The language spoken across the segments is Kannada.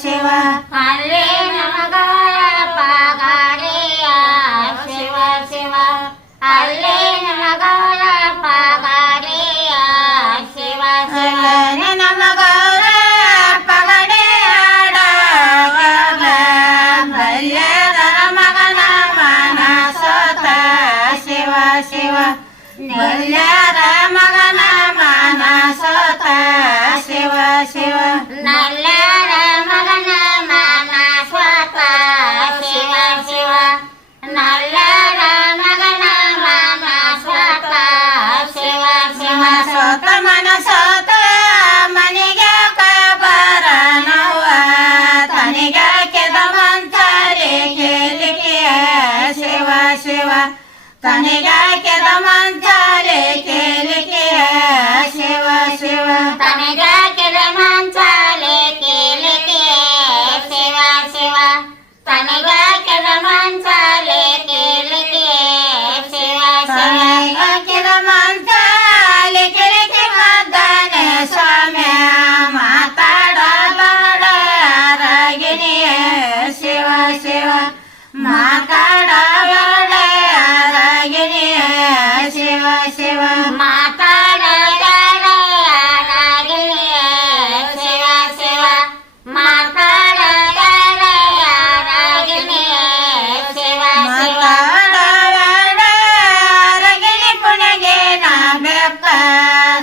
ಶಿವ ಅಲ್ಲೇ ನಮಗಳ ಪಗಾರೆಯ ಶಿವ ಶಿವ ಅಲ್ಲೇ ನಮಗಳ ಪಗಾರೆಯ ಶಿವ ಶಿವ ನಮಗಳ ಪಗಡೆಯಾಡ ಬಲ್ಯದರ ಮಗನ ಮನ ಸೋತ ಶಿವ ಶಿವ ಬಲ್ಯರ ಮಗನ ಮನ ಸೋತ ಶಿವ ಶಿವ ನಲ್ಲರ ಮಗನ ಮನ ಸ್ವತ ಶಿವ ಶಿವ ನಲ್ಲರ ಮಗನ ಮನ ಸ್ವತ ಶಿವ ಶಿವ ಸೋತ ಮನ ಸೋತ ಮನೆಗೆ ಬರ ನೋವ ತನಿಗೆ ಕೆದ ಮಂಚಾರಿ ಕೇಳಿಕೆಯ ಶಿವ ಶಿವ ತನಿಗೆ ಕೆದ ಮಂಚಾರಿ ಕೇಳಿಕೆಯ ಶಿವ ಶಿವ ತನಗ ಕೆಲ ಮಂಚಾಲೆ ಕೇಳಿಕೆ ಶಿವ ಶಿವ ತನಗ ಕೆಲ ಮಂಚಾಲೆ ಕೇಳಿಕೆ ಶಿವ ಶಿವ ಕೆದ ಮಂಚಾಲಿ ಕೇಳಿಕೆ ಮದ್ದಾನೆ ಸ್ವಾಮಿ ಮಾತಾಡಬೇಡ ಅರಗಿಣಿಯ ಶಿವ ಶಿವ ಮಾತಾಡಬೇಡ ಅರಗಿಣಿಯ ಶಿವ ಶಿವ ಮಾತಾಡಲಾಗಿಲ್ಲ ಶಿವ ಶಿವ ಮಾತಾಡಲಾಗಿಲ್ಲ ಶಿವ ಶಿವ ಮಾತಾಡಬೇಡ ಅರಗಿಣಿ ಪುಣಗೆ ನಾ ಬೆಕ್ಕ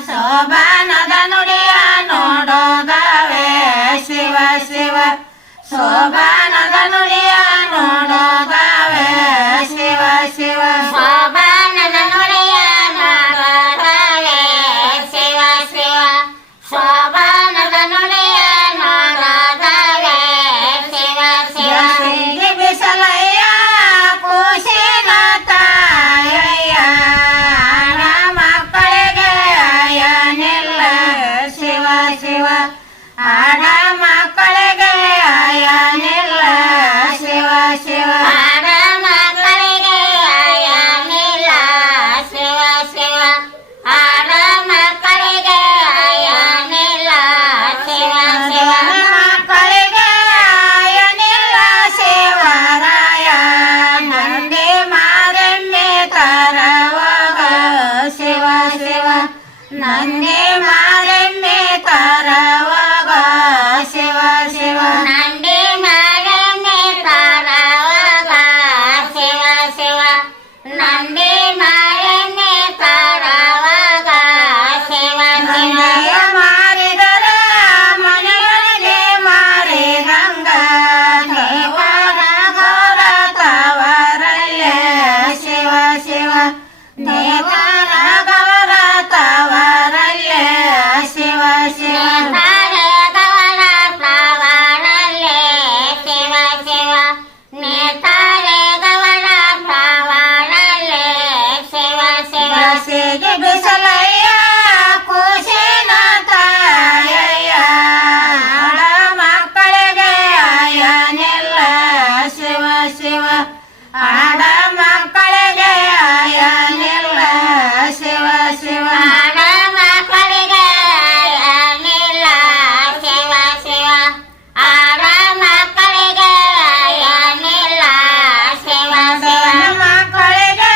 ಶೋಭಾನದ ನುಡಿಯ ನೋಡೋದವೇ ಶಿವ ಶಿವ ಶೋಭಾನದ ನುಡಿಯ ನೋಡೋದವೇ ಶಿವ ಶಿವ ಶೋಭಾನದ ನುಡಿಯ ನೋಡೋದವೇ ಶಿವ ಶಿವ ಶೋಭಾನದ ನುಡಿಯ ನೋಡೋದವೇ ಶಿವ ಶಿವ ಸಿಗಿ ಬಿಸಲಯ್ಯ ಕೂಸಿನ ತಾಯಯ್ಯ ಆಡ ಮಕ್ಕಳಿಗೆ ಅಯ್ಯನಿಲ್ಲ ಶಿವ ಶಿವ ಆಡ ಮಕ್ಕಳಿಗೆ ಅಯ್ಯನಿಲ್ಲ ಶಿವ ಶಿವ ಆಡ ಮಕ್ಕಳಿಗೆ ಅಯ್ಯನಿಲ್ಲ ಶಿವ ಶಿವ ಆಡ ಮಕ್ಕಳಿಗೆ ಅಯ್ಯನಿಲ್ಲ ಶಿವ ಶಿವ ಮಕ್ಕಳಿಗೆ ಅಯ್ಯನಿಲ್ಲ ಶಿವರಾಯ ನಂದಿ ಮಾರೆಮ್ಮೆ ತರವಾಗ ಶಿವ ಶಿವ ನಂದಿ ಮಾರೆಮ್ಮೆ ತರವಾಗ ಶಿವ ಶಿವ ನಂದಿ ಮಾರಮ್ಮೆ ತರವಾಗ ಶಿವ ಶಿವ ನಂದಿ ಮಾರಮ್ಮೆ ತರವಾಗ ಶಿವ ಶಿವ ನಂದಿಯ ಮಾರಿದರ ಮನೆಗಳಿಗೆ ಮಾರಿದಂಗ ದೇವರ ಗೌರ ತವರಲ್ಲೇ ಶಿವ ಶಿವ ದೇವರ ಗೌರ ತವರಲ್ಲೇ ಶಿವ ಶಿವ ನೇತಾಳೆಗವಳ ಪ್ರವಾಳಲ್ಲೇ ಶಿವ ಶಿವ ನೇತಾಳೆಗವಳ ಪ್ರವಾಳಲ್ಲೇ ಶಿವ ಶಿವ ಬಸಿಗೆ ಬಿಸಲಯ್ಯ ಕೂಸಿನ ತಾಯಯ್ಯ ಆಡ ಮಕ್ಕಳಿಗೆ ಅಯ್ಯನಿಲ್ಲ ಶಿವ ಶಿವ ಆಡ ಮಕ್ಕಳಿಗೆ ಅಯ್ಯನಿಲ್ಲ ಶಿವ ಶಿವ ಆಡ ಮಕ್ಕಳಿಗೆ ಅಯ್ಯನಿಲ್ಲ ಶಿವ ಶಿವ ಆಡ ಮಕ್ಕಳಿಗೆ ಅಯ್ಯನಿಲ್ಲ ಶಿವ ಶಿವ ಮಕ್ಕಳಿಗೆ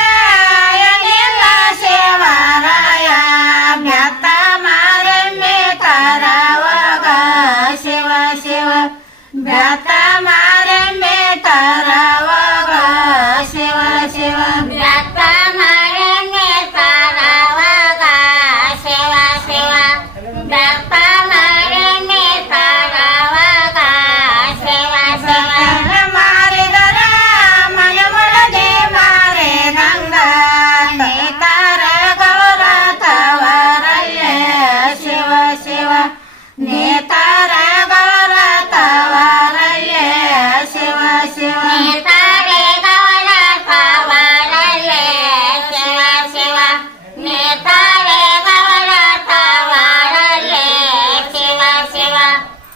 ಅಯ್ಯನಿಲ್ಲ ಶಿವರಾಯ ಬೆತ್ತ ಮಾರೆಮ್ಮೆ ತರವಾಗ ಶಿವ ಶಿವ ಬೆತ್ತ